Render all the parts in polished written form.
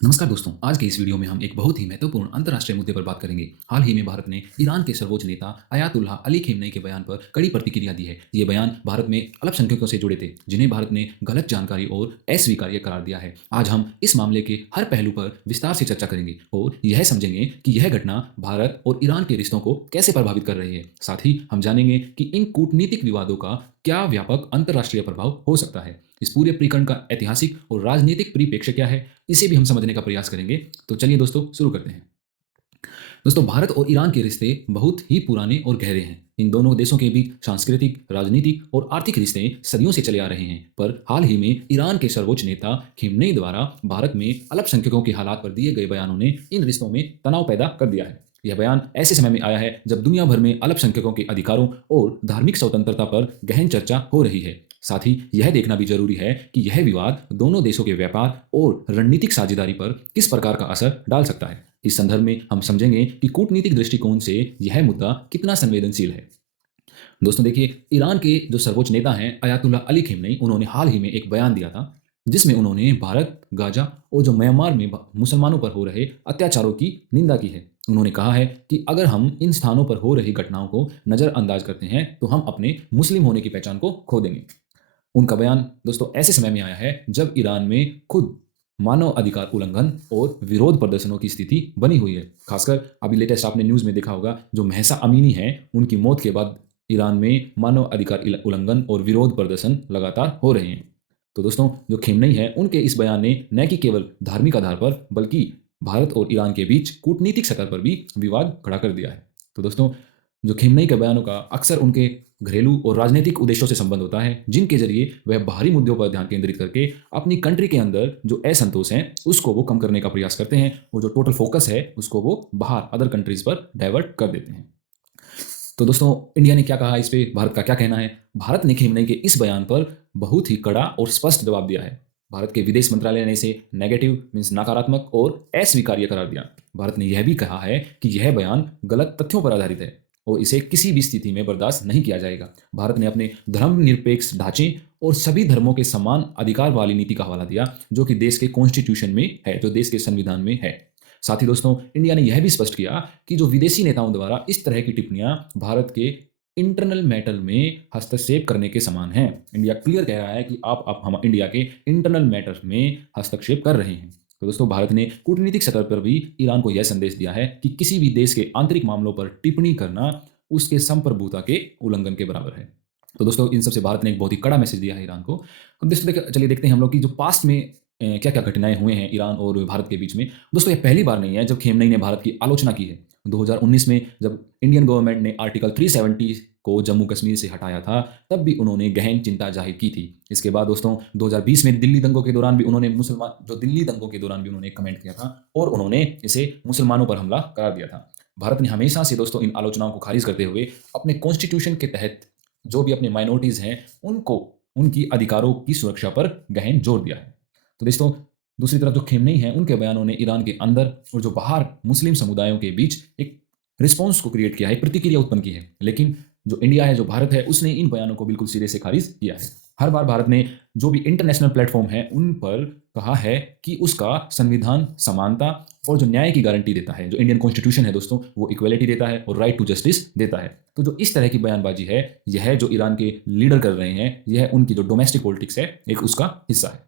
नमस्कार दोस्तों, आज के इस वीडियो में हम एक बहुत ही महत्वपूर्ण अंतर्राष्ट्रीय मुद्दे पर बात करेंगे। हाल ही में भारत ने ईरान के सर्वोच्च नेता अयातुल्लाह अली खamenei के बयान पर कड़ी प्रतिक्रिया दी है। ये बयान भारत में अल्पसंख्यकों से जुड़े थे, जिन्हें भारत ने गलत जानकारी और अस्वीकार्य करार दिया है। आज हम इस मामले के हर पहलू पर विस्तार से चर्चा करेंगे और यह समझेंगे कि यह घटना भारत और ईरान के रिश्तों को कैसे प्रभावित कर रही है। साथ ही हम जानेंगे कि इन कूटनीतिक विवादों का क्या व्यापक अंतर्राष्ट्रीय प्रभाव हो सकता है। इस पूरे प्रकरण का ऐतिहासिक और राजनीतिक परिप्रेक्ष्य क्या है, इसे भी हम समझने का प्रयास करेंगे। तो चलिए दोस्तों, शुरू करते हैं। दोस्तों, भारत और ईरान के रिश्ते बहुत ही पुराने और गहरे हैं। इन दोनों देशों के बीच सांस्कृतिक, राजनीतिक और आर्थिक रिश्ते सदियों से चले आ रहे हैं। पर हाल ही में ईरान के सर्वोच्च नेता खamenei द्वारा भारत में अल्पसंख्यकों के हालात पर दिए गए बयानों ने इन रिश्तों में तनाव पैदा कर दिया है। यह बयान ऐसे समय में आया है जब दुनिया भर में अल्पसंख्यकों के अधिकारों और धार्मिक स्वतंत्रता पर गहन चर्चा हो रही है। साथ ही यह देखना भी जरूरी है कि यह विवाद दोनों देशों के व्यापार और रणनीतिक साझेदारी पर किस प्रकार का असर डाल सकता है। इस संदर्भ में हम समझेंगे कि कूटनीतिक दृष्टिकोण से यह मुद्दा कितना संवेदनशील है। दोस्तों देखिए, ईरान के जो सर्वोच्च नेता हैं अयातुल्लाह अली खamenei, उन्होंने हाल ही में एक बयान दिया था, जिसमें उन्होंने भारत, गाजा और जो म्यांमार में मुसलमानों पर हो रहे अत्याचारों की निंदा की है। उन्होंने कहा है कि अगर हम इन स्थानों पर हो रही घटनाओं को नजरअंदाज करते हैं तो हम अपने मुस्लिम होने की पहचान को खो देंगे। उनका बयान दोस्तों ऐसे समय में आया है जब ईरान में खुद मानव अधिकार उल्लंघन और विरोध प्रदर्शनों की स्थिति बनी हुई है। खासकर अभी लेटेस्ट आपने न्यूज़ में देखा होगा, जो महसा अमीनी है, उनकी मौत के बाद ईरान में मानव अधिकार उल्लंघन और विरोध प्रदर्शन लगातार हो रहे हैं। तो दोस्तों, जो खamenei है, उनके इस बयान ने न कि केवल धार्मिक आधार पर बल्कि भारत और ईरान के बीच कूटनीतिक सतह पर भी विवाद खड़ा कर दिया है। तो दोस्तों, जो खamenei के बयानों का अक्सर उनके घरेलू और राजनीतिक उद्देश्यों से संबंध होता है, जिनके जरिए वह बाहरी मुद्दों पर ध्यान केंद्रित करके अपनी कंट्री के अंदर जो असंतोष है उसको वो कम करने का प्रयास करते हैं और जो टोटल फोकस है उसको वो बाहर अदर कंट्रीज पर डाइवर्ट कर देते हैं। तो दोस्तों, इंडिया ने क्या कहा इस पे, भारत का क्या कहना है? भारत ने खamenei के इस बयान पर बहुत ही कड़ा और स्पष्ट जवाब दिया है। भारत के विदेश मंत्रालय ने इसे नेगेटिव मीन्स नकारात्मक और अस्वीकार्य करार दिया। भारत ने यह भी कहा है कि यह बयान गलत तथ्यों पर आधारित है और इसे किसी भी स्थिति में बर्दाश्त नहीं किया जाएगा। भारत ने अपने धर्मनिरपेक्ष ढांचे और सभी धर्मों के समान अधिकार वाली नीति का हवाला दिया, जो कि देश के कॉन्स्टिट्यूशन में है, जो देश के संविधान में है। साथ ही दोस्तों, इंडिया ने यह भी स्पष्ट किया कि जो विदेशी नेताओं द्वारा इस तरह की टिप्पणियां भारत के इंटरनल मैटर में हस्तक्षेप करने के समान हैं। इंडिया क्लियर कह रहा है कि आप हम इंडिया के इंटरनल मैटर में हस्तक्षेप कर रहे हैं। तो दोस्तों, भारत ने कूटनीतिक स्तर पर भी ईरान को यह संदेश दिया है कि किसी भी देश के आंतरिक मामलों पर टिप्पणी करना उसके संप्रभुता के उल्लंघन के बराबर है। तो दोस्तों, इन सबसे भारत ने एक बहुत ही कड़ा मैसेज दिया है ईरान को। अब दोस्तों चलिए देखते हैं हम लोग कि जो पास्ट में क्या क्या घटनाएं हुए हैं ईरान और भारत के बीच में। दोस्तों, ये पहली बार नहीं है जब खamenei ने भारत की आलोचना की है। 2019 में जब इंडियन गवर्नमेंट ने आर्टिकल 370 को जम्मू कश्मीर से हटाया था, तब भी उन्होंने गहन चिंता जाहिर की थी। इसके बाद दोस्तों 2020 में दिल्ली दंगों के दौरान भी उन्होंने एक कमेंट किया था और उन्होंने इसे मुसलमानों पर हमला करार दिया था। भारत ने हमेशा से दोस्तों इन आलोचनाओं को खारिज करते हुए अपने कॉन्स्टिट्यूशन के तहत जो भी अपने माइनॉरिटीज हैं उनको उनकी अधिकारों की सुरक्षा पर गहन जोर दिया है। तो दोस्तों, दूसरी तरफ जो खamenei है, उनके बयानों ने ईरान के अंदर और जो बाहर मुस्लिम समुदायों के बीच एक रिस्पॉन्स को क्रिएट किया है, प्रतिक्रिया उत्पन्न की है। लेकिन जो इंडिया है, जो भारत है, उसने इन बयानों को बिल्कुल सिरे से खारिज किया है। हर बार भारत ने जो भी इंटरनेशनल प्लेटफॉर्म है उन पर कहा है कि उसका संविधान समानता और जो न्याय की गारंटी देता है, जो इंडियन कॉन्स्टिट्यूशन है दोस्तों, वो इक्वलिटी देता है और राइट टू जस्टिस देता है। तो जो इस तरह की बयानबाजी है, यह जो ईरान के लीडर कर रहे हैं, यह उनकी जो डोमेस्टिक पॉलिटिक्स है, एक उसका हिस्सा है।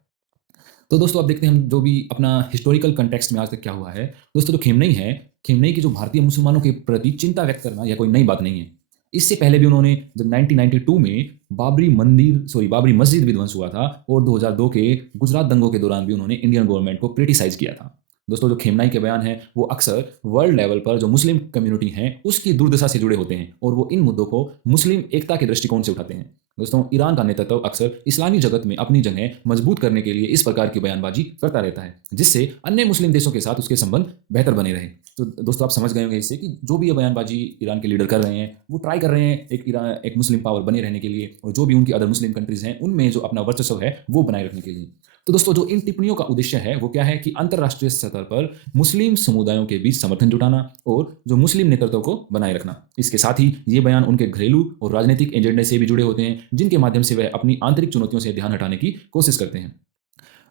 तो दोस्तों, अब देखते हैं हम जो भी अपना हिस्टोरिकल कंटेक्स्ट में आज तक क्या हुआ है। दोस्तों, जो खamenei की जो भारतीय मुसलमानों के प्रति चिंता व्यक्त करना, यह कोई नई बात नहीं है। इससे पहले भी उन्होंने जब 1992 में बाबरी मस्जिद विध्वंस हुआ था और 2002 के गुजरात दंगों के दौरान भी उन्होंने इंडियन गवर्नमेंट को क्रिटिसाइज किया था। दोस्तों, जो खamenei के बयान है वो अक्सर वर्ल्ड लेवल पर जो मुस्लिम कम्युनिटी है उसकी दुर्दशा से जुड़े होते हैं और वो इन मुद्दों को मुस्लिम एकता के दृष्टिकोण से उठाते हैं। दोस्तों, ईरान का नेतृत्व अक्सर इस्लामी जगत में अपनी जगह मजबूत करने के लिए इस प्रकार की बयानबाजी करता रहता है, जिससे अन्य मुस्लिम देशों के साथ उसके संबंध बेहतर बने रहे। तो दोस्तों, आप समझ गए होंगे इससे कि जो भी ये बयानबाजी ईरान के लीडर कर रहे हैं, वो ट्राई कर रहे हैं एक मुस्लिम पावर बने रहने के लिए और जो भी उनकी अदर मुस्लिम कंट्रीज हैं उनमें जो अपना वर्चस्व है वो बनाए रखने के लिए। तो दोस्तों, जो इन टिप्पणियों का उद्देश्य है वो क्या है कि अंतर्राष्ट्रीय स्तर पर मुस्लिम समुदायों के बीच समर्थन जुटाना और जो मुस्लिम नेतृत्व को बनाए रखना। इसके साथ ही ये बयान उनके घरेलू और राजनीतिक एजेंडे से भी जुड़े होते हैं, जिनके माध्यम से वह अपनी आंतरिक चुनौतियों से ध्यान हटाने की कोशिश करते हैं।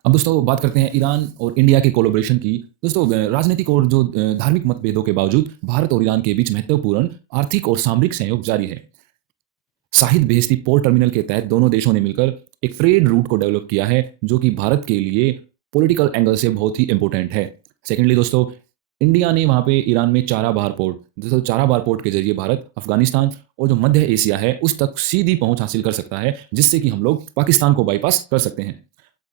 अब दोस्तों बात करते हैं ईरान और इंडिया के कोलैबोरेशन की। दोस्तों राजनीतिक और जो धार्मिक मतभेदों के बावजूद भारत और ईरान के बीच महत्वपूर्ण आर्थिक और सामरिक सहयोग जारी है। शाहिद बेहेश्ती पोर्ट टर्मिनल के तहत दोनों देशों ने मिलकर एक ट्रेड रूट को डेवलप किया है, जो कि भारत के लिए पॉलिटिकल एंगल से बहुत ही इंपॉर्टेंट है। सेकेंडली दोस्तों, इंडिया ने वहाँ पे ईरान में चाराबार पोर्ट, दोस्तों चाराबार पोर्ट के जरिए भारत अफगानिस्तान और जो मध्य एशिया है उस तक सीधी पहुंच हासिल कर सकता है, जिससे कि हम लोग पाकिस्तान को बाईपास कर सकते हैं।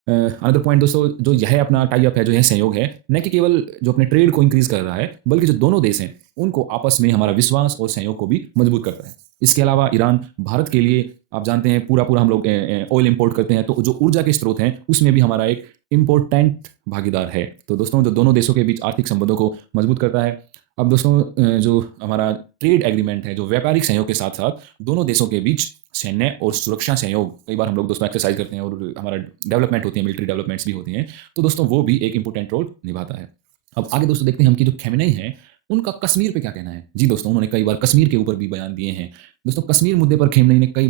अनदर पॉइंट दोस्तों, जो यह अपना टाई अप है, जो यह सहयोग है, न कि केवल जो अपने ट्रेड को इंक्रीज कर रहा है, बल्कि जो दोनों देश हैं उनको आपस में हमारा विश्वास और सहयोग को भी मजबूत करता है। इसके अलावा ईरान भारत के लिए, आप जानते हैं, पूरा पूरा हम लोग ऑयल इंपोर्ट करते हैं, तो जो ऊर्जा के स्रोत हैं उसमें भी हमारा एक इम्पोर्टेंट भागीदार है। तो दोस्तों जो दोनों देशों के बीच आर्थिक संबंधों को मजबूत करता है। अब दोस्तों जो हमारा ट्रेड एग्रीमेंट है, जो व्यापारिक सहयोग के साथ साथ दोनों देशों के बीच सैन्य और सुरक्षा सहयोग, कई बार हम लोग दोस्तों एक्सरसाइज करते हैं और हमारा डेवलपमेंट होती है, मिलिट्री डेवलपमेंट्स भी होती हैं, तो दोस्तों वो भी एक इंपॉर्टेंट रोल निभाता है। अब आगे दोस्तों देखते हैं हम कि जो खamenei हैं उनका कश्मीर पे क्या कहना है। जी दोस्तों, उन्होंने कई बार कश्मीर के ऊपर भी बयान दिए हैं। दोस्तों कश्मीर मुद्दे पर खamenei ने कई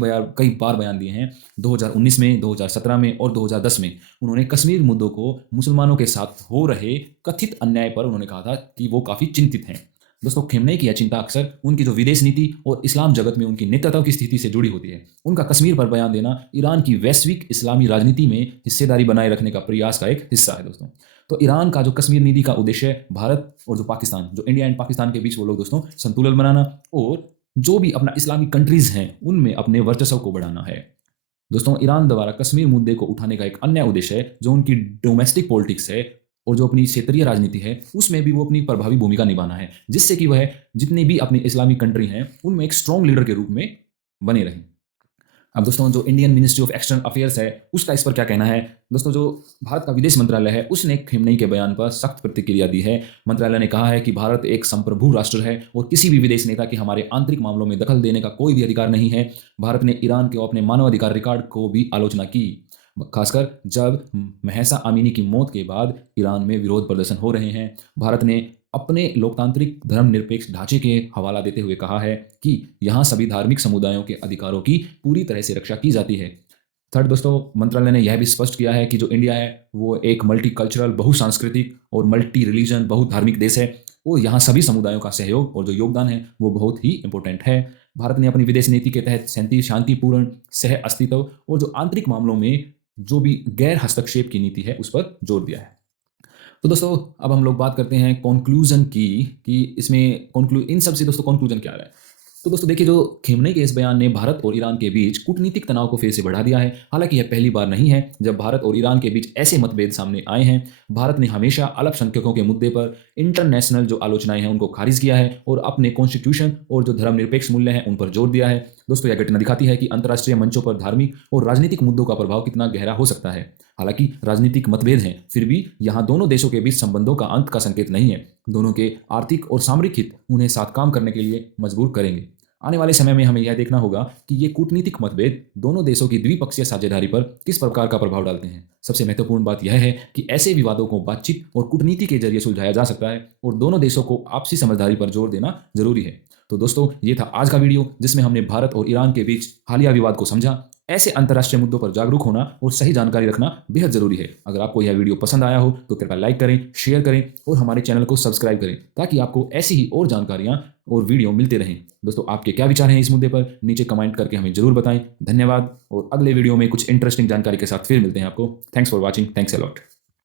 बार बयान दिए हैं। 2019 में, 2017 में और 2010 में उन्होंने कश्मीर मुद्दों को मुसलमानों के साथ हो रहे कथित अन्याय पर उन्होंने कहा था कि वो काफ़ी चिंतित हैं। दोस्तों खamenei की यह चिंता अक्सर उनकी जो विदेश नीति और इस्लाम जगत में उनकी नेतृत्व की स्थिति से जुड़ी होती है। उनका कश्मीर पर बयान देना ईरान की वैश्विक इस्लामी राजनीति में हिस्सेदारी बनाए रखने का प्रयास का एक हिस्सा है। दोस्तों तो ईरान का जो कश्मीर नीति का उद्देश्य है भारत और जो पाकिस्तान, जो इंडिया एंड पाकिस्तान के बीच वो लोग दोस्तों संतुलन बनाना और जो भी अपना इस्लामिक कंट्रीज हैं उनमें अपने वर्चस्व को बढ़ाना है। दोस्तों ईरान द्वारा कश्मीर मुद्दे को उठाने का एक अन्य उद्देश्य है जो उनकी डोमेस्टिक पॉलिटिक्स है और जो अपनी क्षेत्रीय राजनीति है उसमें भी वो अपनी प्रभावी भूमिका निभाना है, जिससे कि वह जितनी भी अपनी इस्लामिक कंट्री हैं उनमें एक स्ट्रॉन्ग लीडर के रूप में बने रहें। अब दोस्तों जो Indian ministry of external affairs है उसका इस पर क्या कहना है। दोस्तों जो भारत का विदेश मंत्रालय है उसने खamenei के बयान पर सख्त प्रतिक्रिया दी है। मंत्रालय ने कहा है कि भारत एक संप्रभु राष्ट्र है और किसी भी विदेश नेता के हमारे आंतरिक मामलों में दखल देने का कोई भी अधिकार नहीं है। भारत ने ईरान के अपने मानवाधिकार रिकॉर्ड को भी आलोचना की, खासकर जब महसा अमीनी की मौत के बाद ईरान में विरोध प्रदर्शन हो रहे हैं। भारत ने अपने लोकतांत्रिक धर्मनिरपेक्ष ढांचे के हवाला देते हुए कहा है कि यहाँ सभी धार्मिक समुदायों के अधिकारों की पूरी तरह से रक्षा की जाती है। थर्ड दोस्तों, मंत्रालय ने यह भी स्पष्ट किया है कि जो इंडिया है वो एक मल्टी कल्चरल, बहुसांस्कृतिक और मल्टी रिलीजन, बहुधार्मिक देश है और यहाँ सभी समुदायों का सहयोग और जो योगदान है वो बहुत ही इंपॉर्टेंट है। भारत ने अपनी विदेश नीति के तहत शांतिपूर्ण सह अस्तित्व और जो आंतरिक मामलों में जो भी गैर हस्तक्षेप की नीति है उस पर जोर दिया है। तो दोस्तों अब हम लोग बात करते हैं कंक्लूजन की, कि इसमें इन सब से दोस्तों कंक्लूजन क्या आ रहा है। तो दोस्तों देखिए, जो खamenei के इस बयान ने भारत और ईरान के बीच कूटनीतिक तनाव को फिर से बढ़ा दिया है। हालांकि यह पहली बार नहीं है जब भारत और ईरान के बीच ऐसे मतभेद सामने आए हैं। भारत ने हमेशा अल्पसंख्यकों के मुद्दे पर इंटरनेशनल जो आलोचनाएं हैं उनको खारिज किया है और अपने कॉन्स्टिट्यूशन और जो धर्मनिरपेक्ष मूल्य हैं उन पर जोर दिया है। दोस्तों यह घटना दिखाती है कि अंतर्राष्ट्रीय मंचों पर धार्मिक और राजनीतिक मुद्दों का प्रभाव कितना गहरा हो सकता है। हालांकि राजनीतिक मतभेद हैं, फिर भी यहाँ दोनों देशों के बीच संबंधों का अंत का संकेत नहीं है। दोनों के आर्थिक और सामरिक हित उन्हें साथ काम करने के लिए मजबूर करेंगे। आने वाले समय में हमें यह देखना होगा कि ये कूटनीतिक मतभेद दोनों देशों की द्विपक्षीय साझेदारी पर किस प्रकार का प्रभाव डालते हैं। सबसे महत्वपूर्ण बात यह है कि ऐसे विवादों को बातचीत और कूटनीति के जरिए सुलझाया जा सकता है और दोनों देशों को आपसी समझदारी पर जोर देना जरूरी है। तो दोस्तों ये था आज का वीडियो जिसमें हमने भारत और ईरान के बीच हालिया विवाद को समझा। ऐसे अंतर्राष्ट्रीय मुद्दों पर जागरूक होना और सही जानकारी रखना बेहद जरूरी है। अगर आपको यह वीडियो पसंद आया हो तो कृपया लाइक करें, शेयर करें और हमारे चैनल को सब्सक्राइब करें ताकि आपको ऐसी ही और जानकारियां और वीडियो मिलते रहें। दोस्तों आपके क्या विचार हैं इस मुद्दे पर, नीचे कमेंट करके हमें जरूर बताएं। धन्यवाद और अगले वीडियो में कुछ इंटरेस्टिंग जानकारी के साथ फिर मिलते हैं आपको। Thanks for watching. Thanks a lot.